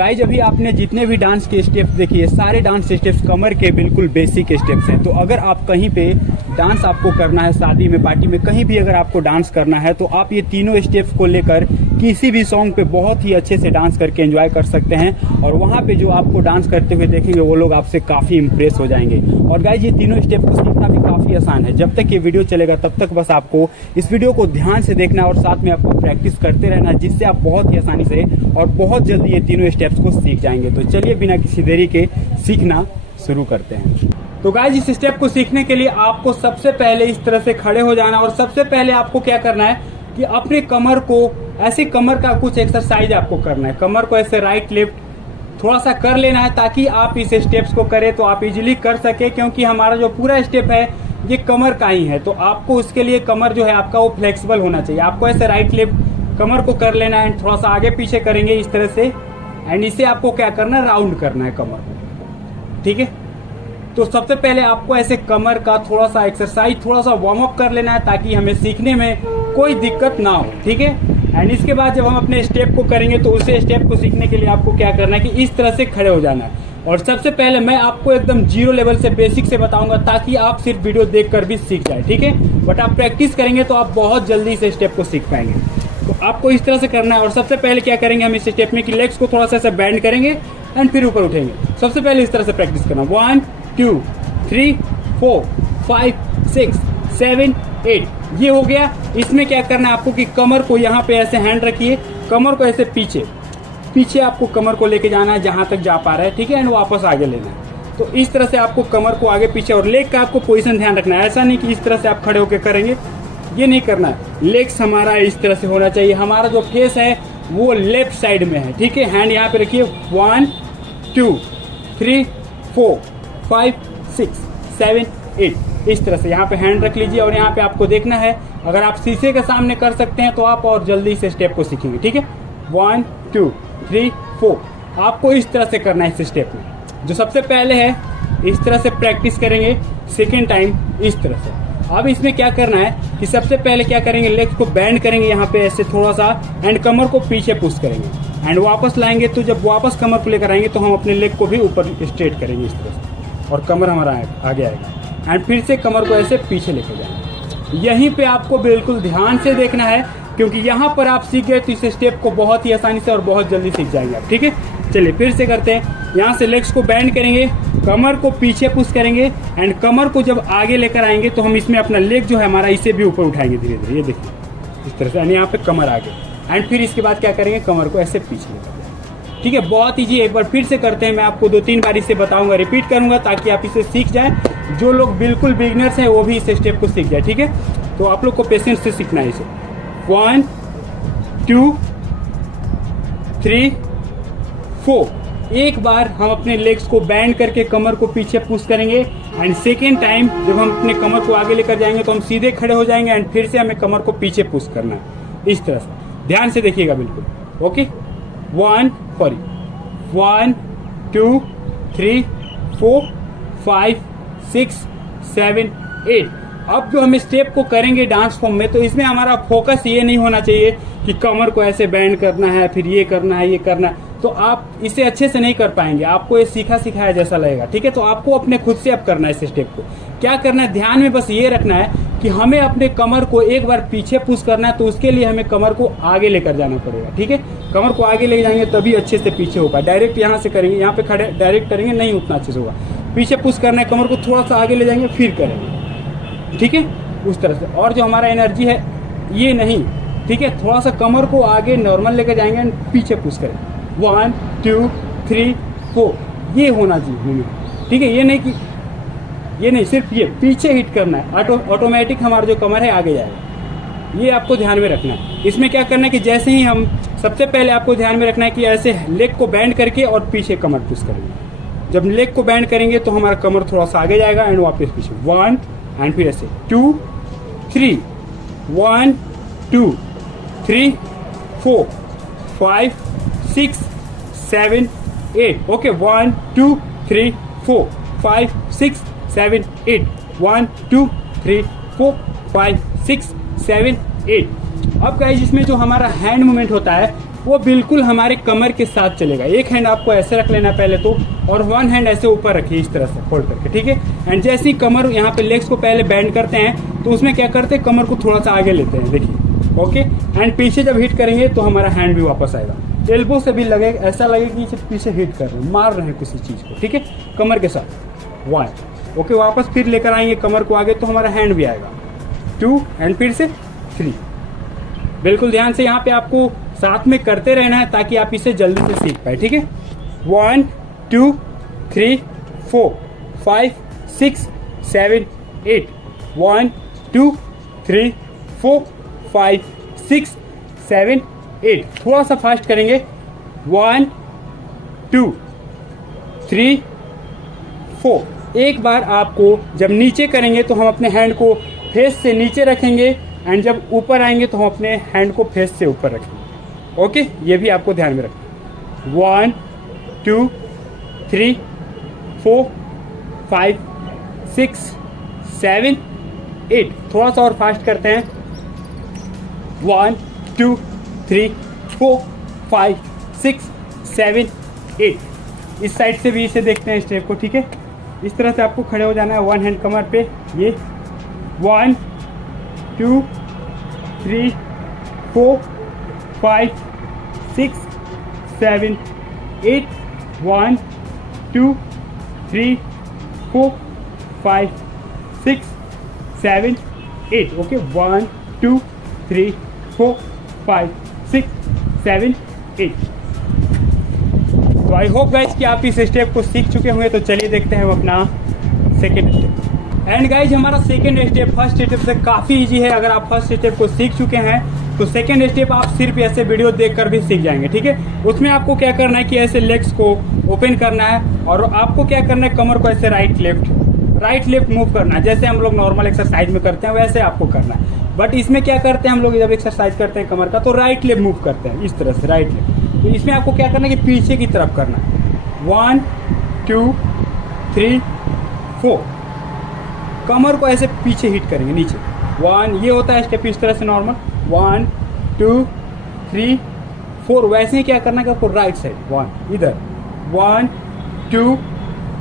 Guys अभी आपने जितने भी डांस के स्टेप्स देखिए, सारे डांस स्टेप्स कमर के बिल्कुल बेसिक स्टेप्स हैं। तो अगर आप कहीं पे डांस आपको करना है, शादी में, पार्टी में, कहीं भी अगर आपको डांस करना है तो आप ये तीनों स्टेप्स को लेकर किसी भी सॉन्ग पे बहुत ही अच्छे से डांस करके एंजॉय कर सकते हैं। और वहाँ पे जो आपको डांस करते हुए देखेंगे वो लोग आपसे काफ़ी इंप्रेस हो जाएंगे। और गाइज ये तीनों स्टेप को सीखना भी काफ़ी आसान है। जब तक ये वीडियो चलेगा तब तक बस आपको इस वीडियो को ध्यान से देखना और साथ में आपको प्रैक्टिस करते रहना, जिससे आप बहुत ही आसानी से और बहुत जल्दी ये तीनों स्टेप्स को सीख जाएंगे। तो चलिए बिना किसी देरी के सीखना शुरू करते हैं। तो गाइज इस स्टेप को सीखने के लिए आपको सबसे पहले इस तरह से खड़े हो जाना और सबसे पहले आपको क्या करना है कि अपने कमर को ऐसे, कमर का कुछ एक्सरसाइज आपको करना है। कमर को ऐसे राइट लेफ्ट थोड़ा सा कर लेना है ताकि आप इस स्टेप्स को करें तो आप इजीली कर सके, क्योंकि हमारा जो पूरा स्टेप है ये कमर का ही है। तो आपको उसके लिए कमर जो है आपका वो फ्लेक्सिबल होना चाहिए। आपको ऐसे राइट लेफ्ट कमर को कर लेना है, थोड़ा सा आगे पीछे करेंगे इस तरह से, एंड इसे आपको क्या करना है, राउंड करना है कमर को। ठीक है, तो सबसे पहले आपको ऐसे कमर का थोड़ा सा एक्सरसाइज, थोड़ा सा वार्म अप कर लेना है ताकि हमें सीखने में कोई दिक्कत ना हो। ठीक है, एंड इसके बाद जब हम अपने स्टेप को करेंगे तो उस स्टेप को सीखने के लिए आपको क्या करना है कि इस तरह से खड़े हो जाना है। और सबसे पहले मैं आपको एकदम जीरो लेवल से, बेसिक से बताऊंगा ताकि आप सिर्फ वीडियो देखकर भी सीख जाए। ठीक है, बट आप प्रैक्टिस करेंगे तो आप बहुत जल्दी से स्टेप को सीख पाएंगे। तो आपको इस तरह से करना है। और सबसे पहले क्या करेंगे हम इस स्टेप में कि लेग्स को थोड़ा सा ऐसे बैंड करेंगे एंड फिर ऊपर उठेंगे। सबसे पहले इस तरह से प्रैक्टिस करना, 1 2 3 4 5 6 7 8, ये हो गया। इसमें क्या करना है आपको कि कमर को यहाँ पे ऐसे हैंड रखिए, कमर को ऐसे पीछे पीछे आपको कमर को लेके जाना है जहां तक जा पा रहा है। ठीक है, एंड वापस आगे लेना है। तो इस तरह से आपको कमर को आगे पीछे, और लेग का आपको पोजीशन ध्यान रखना है। ऐसा नहीं कि इस तरह से आप खड़े होकर करेंगे, ये नहीं करना है। लेग्स हमारा इस तरह से होना चाहिए। हमारा जो फेस है वो लेफ्ट साइड में है। ठीक है, हैंड यहाँ पे रखिए, 1 2 3 4 5 6 7 8, इस तरह से यहाँ पे हैंड रख लीजिए। और यहाँ पे आपको देखना है, अगर आप शीशे के सामने कर सकते हैं तो आप और जल्दी से स्टेप को सीखेंगे। ठीक है, 1 2 3 4, आपको इस तरह से करना है। इस स्टेप में जो सबसे पहले है इस तरह से प्रैक्टिस करेंगे, सेकेंड टाइम इस तरह से। अब इसमें क्या करना है कि सबसे पहले क्या करेंगे, लेग्स को बैंड करेंगे यहाँ पे ऐसे थोड़ा सा, एंड कमर को पीछे पुश करेंगे एंड वापस लाएंगे। तो जब वापस कमर को लेकर आएंगे तो हम अपने लेग को भी ऊपर स्ट्रेट करेंगे इस तरह से, और कमर हमारा आगे आएगा, एंड फिर से कमर को ऐसे पीछे लेकर जाएंगे। यहीं पे आपको बिल्कुल ध्यान से देखना है, क्योंकि यहाँ पर आप सीख गए तो इस स्टेप को बहुत ही आसानी से और बहुत जल्दी सीख जाएंगे आप। ठीक है, चलिए फिर से करते हैं। यहाँ से लेग्स को बैंड करेंगे, कमर को पीछे पुश करेंगे, एंड कमर को जब आगे लेकर आएंगे तो हम इसमें अपना लेग जो है हमारा इसे भी ऊपर उठाएंगे धीरे धीरे। ये देखिए इस तरह से, यानी यहाँ पे कमर आगे, एंड फिर इसके बाद क्या करेंगे, कमर को ऐसे पीछे लेकर जाएंगे। ठीक है, बहुत ईजी। एक बार फिर से करते हैं, मैं आपको 2-3 बार इसे बताऊंगा, रिपीट करूंगा ताकि आप इसे सीख जाएं। जो लोग बिल्कुल बिगिनर्स हैं वो भी इस स्टेप को सीख जाए। ठीक है, तो आप लोग को पेशेंस से सीखना है इसे। 1 2 3 4, एक बार हम अपने लेग्स को बैंड करके कमर को पीछे पुश करेंगे, एंड सेकेंड टाइम जब हम अपने कमर को आगे लेकर जाएंगे तो हम सीधे खड़े हो जाएंगे, एंड फिर से हमें कमर को पीछे पुश करना है इस तरह से। ध्यान से देखिएगा बिल्कुल। ओके, 1 2 3 4 5 6 7 8। अब जो हम स्टेप को करेंगे डांस फॉर्म में, तो इसमें हमारा फोकस ये नहीं होना चाहिए कि कमर को ऐसे बैंड करना है, फिर ये करना है, ये करना है, तो आप इसे अच्छे से नहीं कर पाएंगे। आपको ये सीखा सिखाया जैसा लगेगा। ठीक है, तो आपको अपने खुद से अब करना है इस स्टेप को। क्या करना है, ध्यान में बस ये रखना है कि हमें अपने कमर को एक बार पीछे पुश करना है, तो उसके लिए हमें कमर को आगे लेकर जाना पड़ेगा। ठीक है, कमर को आगे ले जाएंगे तभी अच्छे से पीछे होगा। डायरेक्ट यहाँ से करेंगे, यहाँ पे खड़े डायरेक्ट करेंगे नहीं, उतना अच्छे से होगा। पीछे पुश करना है, कमर को थोड़ा सा आगे ले जाएंगे फिर करेंगे। ठीक है, उस तरह से। और जो हमारा एनर्जी है ये नहीं, ठीक है, थोड़ा सा कमर को आगे नॉर्मल लेकर जाएंगे एंड पीछे पुश करें। 1 2 3 4, ये होना चाहिए। ठीक है, ये नहीं सिर्फ ये पीछे हिट करना है, ऑटोमेटिक हमारा जो कमर है आगे जाएगा। ये आपको ध्यान में रखना है। इसमें क्या करना है कि जैसे ही हम, सबसे पहले आपको ध्यान में रखना है कि ऐसे लेग को बैंड करके और पीछे कमर पुश करेंगे। जब लेग को बैंड करेंगे तो हमारा कमर थोड़ा सा आगे जाएगा एंड वापस पीछे। 1 एंड फिर ऐसे 2 3 1 2 3 4 5 6 7 8। ओके, 1 2 3 4 5 6 7 8। 1 2 3 4 5 6 7 8। अब गाइस इसमें जो हमारा हैंड मूवमेंट होता है वो बिल्कुल हमारे कमर के साथ चलेगा। एक हैंड आपको ऐसे रख लेना पहले तो, और वन हैंड ऐसे ऊपर रखिए इस तरह से फोल्ड करके, ठीक है। एंड जैसे ही कमर यहाँ पे लेग्स को पहले बेंड करते हैं तो उसमें क्या करते हैं, कमर को थोड़ा सा आगे लेते हैं, देखिए, ओके। एंड पीछे जब हिट करेंगे तो हमारा हैंड भी वापस आएगा। एल्बो से भी लगे, ऐसा लगे कि पीछे हिट कर रहे हैं, मार रहे हैं किसी चीज को, ठीक है, कमर के साथ। 1, ओके। वापस फिर लेकर आएंगे कमर को आगे तो हमारा हैंड भी आएगा। 2 एंड फिर से 3। बिल्कुल ध्यान से यहाँ पे आपको साथ में करते रहना है ताकि आप इसे जल्दी से सीख पाए, ठीक है। 1 2 3 4 5 6 7 8। 1 2 3 4 5 6 7 8। थोड़ा सा फास्ट करेंगे। 1 2 3 4। एक बार आपको जब नीचे करेंगे तो हम अपने हैंड को फेस से नीचे रखेंगे, एंड जब ऊपर आएंगे तो हम अपने हैंड को फेस से ऊपर रखेंगे, ओके। ये भी आपको ध्यान में रखना। 1 2 3 4 5 6 7 8। थोड़ा सा और फास्ट करते हैं। 1 2 3 4 5 6 7 8। इस साइड से भी इसे देखते हैं स्टेप को, ठीक है। इस तरह से आपको खड़े हो जाना है, वन हैंड कमर पे। ये 1 2 3 4 5 6 7 8। 1 2 3 4 5 6 7 8, ओके। 1 2 3 4 5 6 7 8। तो आई होप गाइज कि आप इस स्टेप को सीख चुके होंगे। तो चलिए देखते हैं हम अपना सेकेंड स्टेप। एंड गाइज हमारा सेकेंड स्टेप फर्स्ट स्टेप से काफ़ी इजी है। अगर आप फर्स्ट स्टेप को सीख चुके हैं तो सेकेंड स्टेप आप सिर्फ ऐसे वीडियो देखकर भी सीख जाएंगे, ठीक है। उसमें आपको क्या करना है कि ऐसे लेग्स को ओपन करना है, और आपको क्या करना है, कमर को ऐसे राइट लेफ्ट मूव करना है। जैसे हम लोग नॉर्मल एक्सरसाइज में करते हैं वैसे आपको करना है। बट इसमें क्या करते हैं हम लोग, जब एक्सरसाइज करते हैं कमर का तो राइट लेफ्ट मूव करते हैं इस तरह से, राइट लेफ्ट। तो इसमें आपको क्या करना है कि पीछे की तरफ करना है। 1 2 3 4। कमर को ऐसे पीछे हिट करेंगे नीचे। 1, ये होता है स्टेप इस तरह से नॉर्मल। 1 2 3 4। वैसे ही क्या करना है कि आपको राइट साइड 1 इधर 1 2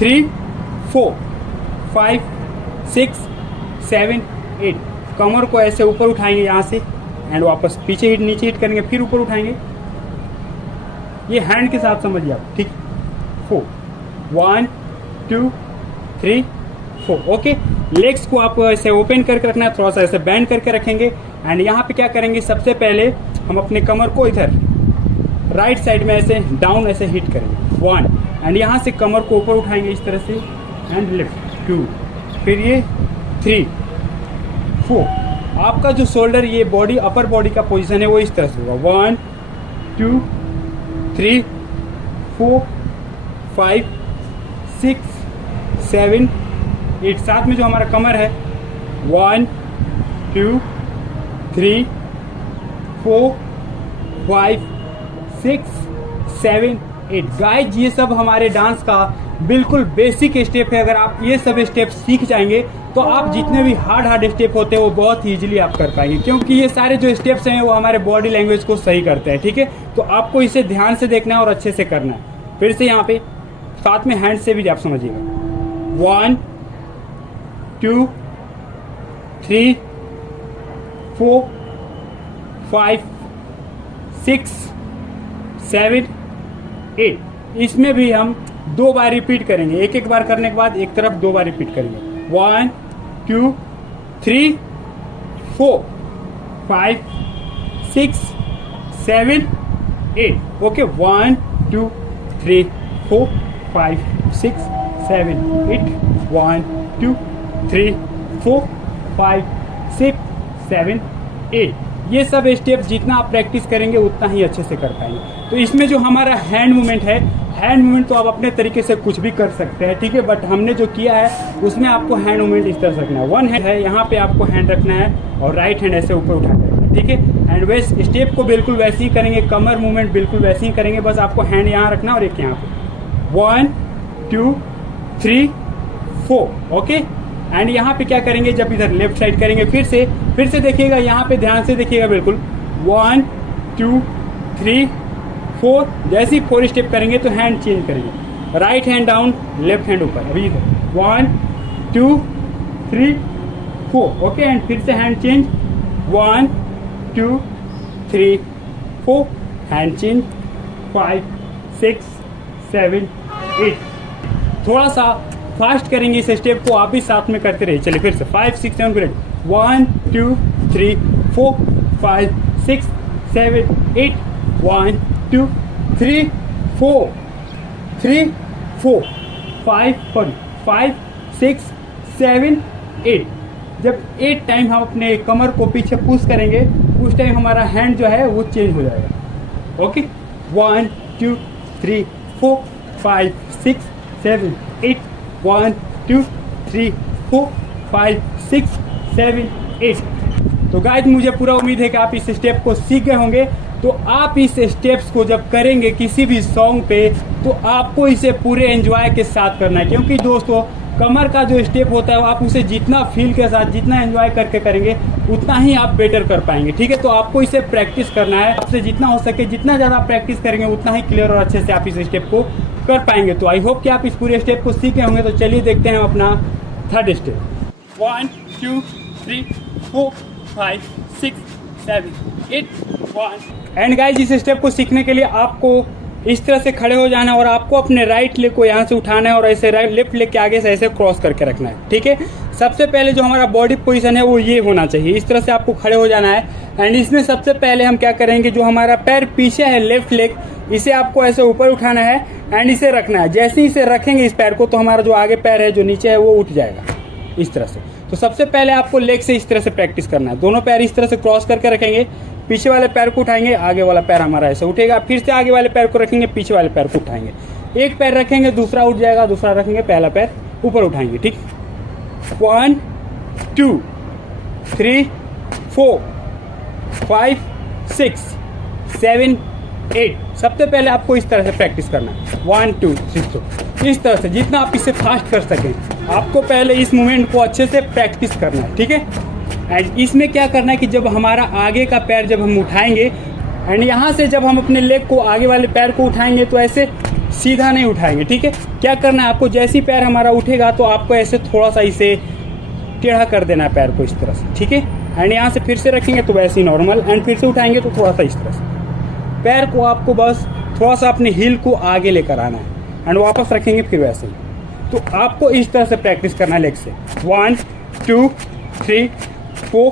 3 4 5 6 7 8। कमर को ऐसे ऊपर उठाएंगे यहाँ से, एंड वापस पीछे हिट, नीचे हिट करेंगे, फिर ऊपर उठाएंगे। ये हैंड के साथ समझिए आप, ठीक। 4 1 2 3 4, ओके। लेग्स को आपको ऐसे ओपन करके रखना है, थोड़ा सा ऐसे बैंड करके रखेंगे। एंड यहाँ पे क्या करेंगे, सबसे पहले हम अपने कमर को इधर राइट साइड में ऐसे डाउन ऐसे हिट करेंगे 1, एंड यहाँ से कमर को ऊपर उठाएंगे इस तरह से, एंड लिफ्ट 2, फिर ये 3 4। आपका जो शोल्डर, ये बॉडी, अपर बॉडी का पोजीशन है वो इस तरह से होगा। 1 2 3 4 5 6 7 8। साथ में जो हमारा कमर है 1 2 3 4 5 6 7 8। गाइज ये सब हमारे डांस का बिल्कुल बेसिक स्टेप है। अगर आप ये सब स्टेप सीख जाएंगे तो आप जितने भी हार्ड स्टेप होते हैं वो बहुत ही इजीली आप कर पाएंगे, क्योंकि ये सारे जो स्टेप्स हैं वो हमारे बॉडी लैंग्वेज को सही करते हैं, ठीक है। तो आपको इसे ध्यान से देखना है और अच्छे से करना है। फिर से यहाँ पे साथ में हैंड से भी आप समझिएगा। 1 2 3 4 5 6 7 8। इसमें भी हम 2 बार रिपीट करेंगे, एक बार करने के बाद एक तरफ 2 बार रिपीट करेंगे। 1 2 3 4 5 6 7 8, ओके। 1 2 3 4 5 6 7 8। 1 2 3 4 5 6 7 8। ये सब स्टेप जितना आप प्रैक्टिस करेंगे उतना ही अच्छे से कर पाएंगे। तो इसमें जो हमारा हैंड मूवमेंट है, हैंड मूवमेंट तो आप अपने तरीके से कुछ भी कर सकते हैं, ठीक है। बट हमने जो किया है उसमें आपको हैंड मूवमेंट इस तरह से रखना है। वन हैंड है, यहाँ पे आपको हैंड रखना है और राइट हैंड ऐसे ऊपर उठा के रखना है, ठीक है। एंड वैसे स्टेप को बिल्कुल वैसे ही करेंगे, कमर मूवमेंट बिल्कुल वैसे ही करेंगे, बस आपको हैंड यहाँ रखना है और एक यहाँ पे। 1 2 3 4, ओके। एंड यहाँ पे क्या करेंगे, जब इधर लेफ्ट साइड करेंगे फिर से देखिएगा, यहाँ पे ध्यान से देखिएगा बिल्कुल। 1 2 3 4, जैसे ही 4 स्टेप करेंगे तो हैंड चेंज करेंगे, right hand down, left hand ऊपर। अभी 1 2 3 4, ओके। एंड फिर से हैंड चेंज, 1 2 3 4, हैंड चेंज, 5 6 7 8। थोड़ा सा फास्ट करेंगे इस स्टेप को, आप भी साथ में करते रहिए। चलिए फिर से 5 6 7 8, 1 2 3 4 5 6 7 8, 1 2 3 4 3 4 5 6 7 8। जब 8 टाइम हम अपने कमर को पीछे पुश करेंगे, उस टाइम हमारा हैंड जो है वो चेंज हो जाएगा, ओके। 1 2 3 4 5 6 7 8, 1 2 3 4 5 6 7 8। तो गाइस मुझे पूरा उम्मीद है कि आप इस स्टेप को सीख गए होंगे। तो आप इस स्टेप्स को जब करेंगे किसी भी सॉन्ग पे, तो आपको इसे पूरे एंजॉय के साथ करना है, क्योंकि दोस्तों कमर का जो स्टेप होता है आप उसे जितना फील के साथ, जितना एंजॉय करके करेंगे, उतना ही आप बेटर कर पाएंगे, ठीक है। तो आपको इसे प्रैक्टिस करना है, आपसे जितना हो सके, जितना ज़्यादा प्रैक्टिस करेंगे उतना ही क्लियर और अच्छे से आप इस स्टेप को कर पाएंगे। तो आई होप कि आप इस पूरे स्टेप को सीखे होंगे। तो चलिए देखते हैं अपना थर्ड स्टेप। 1 2 3 4 5 6 7 8, 1। एंड गाइज इस स्टेप को सीखने के लिए आपको इस तरह से खड़े हो जाना है और आपको अपने राइट लेग को यहाँ से उठाना है और ऐसे लेफ्ट लेग के आगे से ऐसे क्रॉस करके रखना है, ठीक है। सबसे पहले जो हमारा बॉडी पोजीशन है वो ये होना चाहिए, इस तरह से आपको खड़े हो जाना है। एंड इसमें सबसे पहले हम क्या करेंगे, जो हमारा पैर पीछे है लेफ्ट लेग, इसे आपको ऐसे ऊपर उठाना है एंड इसे रखना है। जैसे ही इसे रखेंगे इस पैर को, तो हमारा जो आगे पैर है जो नीचे है वो उठ जाएगा इस तरह से। तो सबसे पहले आपको लेग से इस तरह से प्रैक्टिस करना है। दोनों पैर इस तरह से क्रॉस करके रखेंगे, पीछे वाले पैर को उठाएंगे, आगे वाला पैर हमारा ऐसे उठेगा, फिर से आगे वाले पैर को रखेंगे, पीछे वाले पैर को उठाएंगे। एक पैर रखेंगे, दूसरा उठ जाएगा, दूसरा रखेंगे, पहला पैर ऊपर उठाएंगे, ठीक। 1 2 3 4 5 6 7 8। सबसे पहले आपको इस तरह से प्रैक्टिस करना है, 1 2 3 4, इस तरह से जितना आप इसे फास्ट कर सकें। आपको पहले इस मूवमेंट को अच्छे से प्रैक्टिस करना है, ठीक है। एंड इसमें क्या करना है कि जब हमारा आगे का पैर जब हम उठाएंगे एंड यहाँ से जब हम अपने लेग को, आगे वाले पैर को उठाएंगे, तो ऐसे सीधा नहीं उठाएंगे, ठीक है। क्या करना है आपको, जैसे ही पैर हमारा उठेगा तो आपको ऐसे थोड़ा सा इसे टेढ़ा कर देना है पैर को इस तरह से, ठीक है। एंड यहाँ से फिर से रखेंगे तो वैसे ही नॉर्मल, एंड फिर से उठाएंगे तो थोड़ा सा इस तरह से। पैर को आपको बस थोड़ा सा अपने हील को आगे लेकर आना है एंड वापस रखेंगे फिर वैसे ही। तो आपको इस तरह से प्रैक्टिस करना है लेग से। 1 2 3 4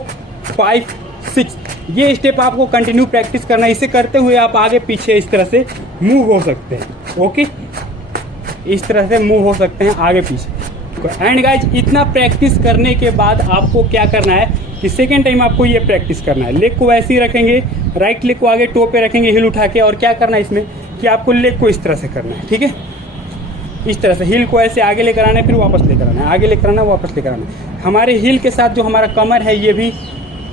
5 6, ये स्टेप आपको कंटिन्यू प्रैक्टिस करना है। इसे करते हुए आप आगे पीछे इस तरह से मूव हो सकते हैं, ओके। इस तरह से मूव हो सकते हैं आगे पीछे। एंड गाइज इतना प्रैक्टिस करने के बाद आपको क्या करना है कि सेकेंड टाइम आपको ये प्रैक्टिस करना है। लेग को वैसे ही रखेंगे, राइट लेग को आगे टो पे रखेंगे हिल उठा के, और क्या करना है इसमें कि आपको लेग को इस तरह से करना है, ठीक है। इस तरह से हिल को ऐसे आगे लेकर आना है, फिर वापस लेकर आना है, आगे लेकर आना है, वापस लेकर आना है। हमारे हिल के साथ जो हमारा कमर है ये भी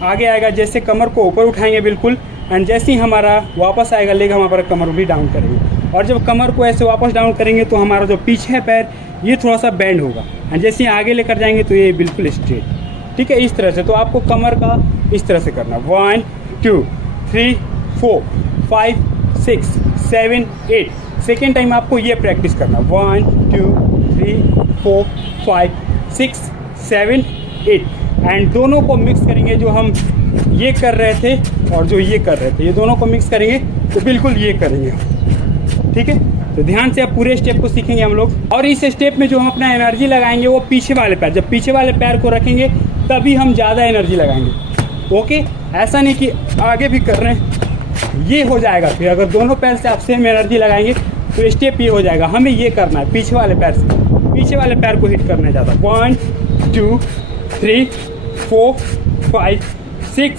आगे आएगा, जैसे कमर को ऊपर उठाएंगे बिल्कुल, एंड जैसे ही हमारा वापस आएगा लेग, हमारा कमर भी डाउन करेंगे। और जब कमर को ऐसे वापस डाउन करेंगे तो हमारा जो पीछे है पैर ये थोड़ा सा बैंड होगा, एंड जैसे ही आगे लेकर जाएंगे तो ये बिल्कुल स्ट्रेट, ठीक है। इस तरह से तो आपको कमर का इस तरह से करना, 1 2 3 4 5 6 7 8। सेकेंड टाइम आपको ये प्रैक्टिस करना, 1 2 3 4 5 6 7 8। एंड दोनों को मिक्स करेंगे, जो हम ये कर रहे थे और जो ये कर रहे थे, ये दोनों को मिक्स करेंगे तो बिल्कुल ये करेंगे, ठीक है। तो ध्यान से आप पूरे स्टेप को सीखेंगे हम लोग। और इस स्टेप में जो हम अपना एनर्जी लगाएंगे वो पीछे वाले पैर, जब पीछे वाले पैर को रखेंगे तभी हम ज़्यादा एनर्जी लगाएंगे, ओके। ऐसा नहीं कि आगे भी कर रहे हैं, ये हो जाएगा। फिर अगर दोनों पैर से आप सेम एनर्जी लगाएंगे तो स्टेप ये हो जाएगा। हमें ये करना है, पीछे वाले पैर से, पीछे वाले पैर को हिट करना है ज़्यादा। 1 2 3 4 5 6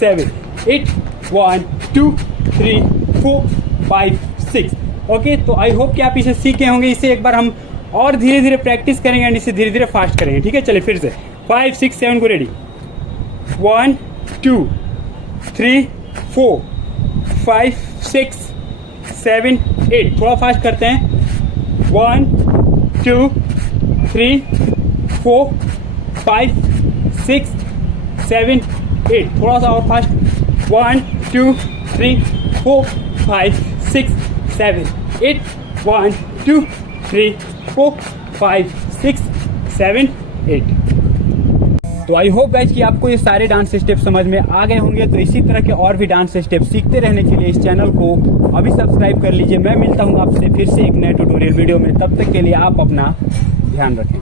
7 8, 1 2 3 4 5 6, ओके। तो आई होप कि आप इसे सीखे होंगे। इसे एक बार हम और धीरे धीरे प्रैक्टिस करेंगे एंड इसे धीरे धीरे फास्ट करेंगे, ठीक है। चलिए फिर से 5 6 7 को रेडी, 1 2 3 4 5 6 7 8। थोड़ा फास्ट करते हैं, 1 2 3 4 5 6 7 8। थोड़ा सा और फास्ट, 1 2 3 4 5 6 7 8 1 2 3 4 5 6 7 8। तो आई होप गाइज कि आपको ये सारे डांस स्टेप समझ में आ गए होंगे। तो इसी तरह के और भी डांस स्टेप सीखते रहने के लिए इस चैनल को अभी सब्सक्राइब कर लीजिए। मैं मिलता हूँ आपसे फिर से एक नए ट्यूटोरियल वीडियो में, तब तक के लिए आप अपना ध्यान रखें।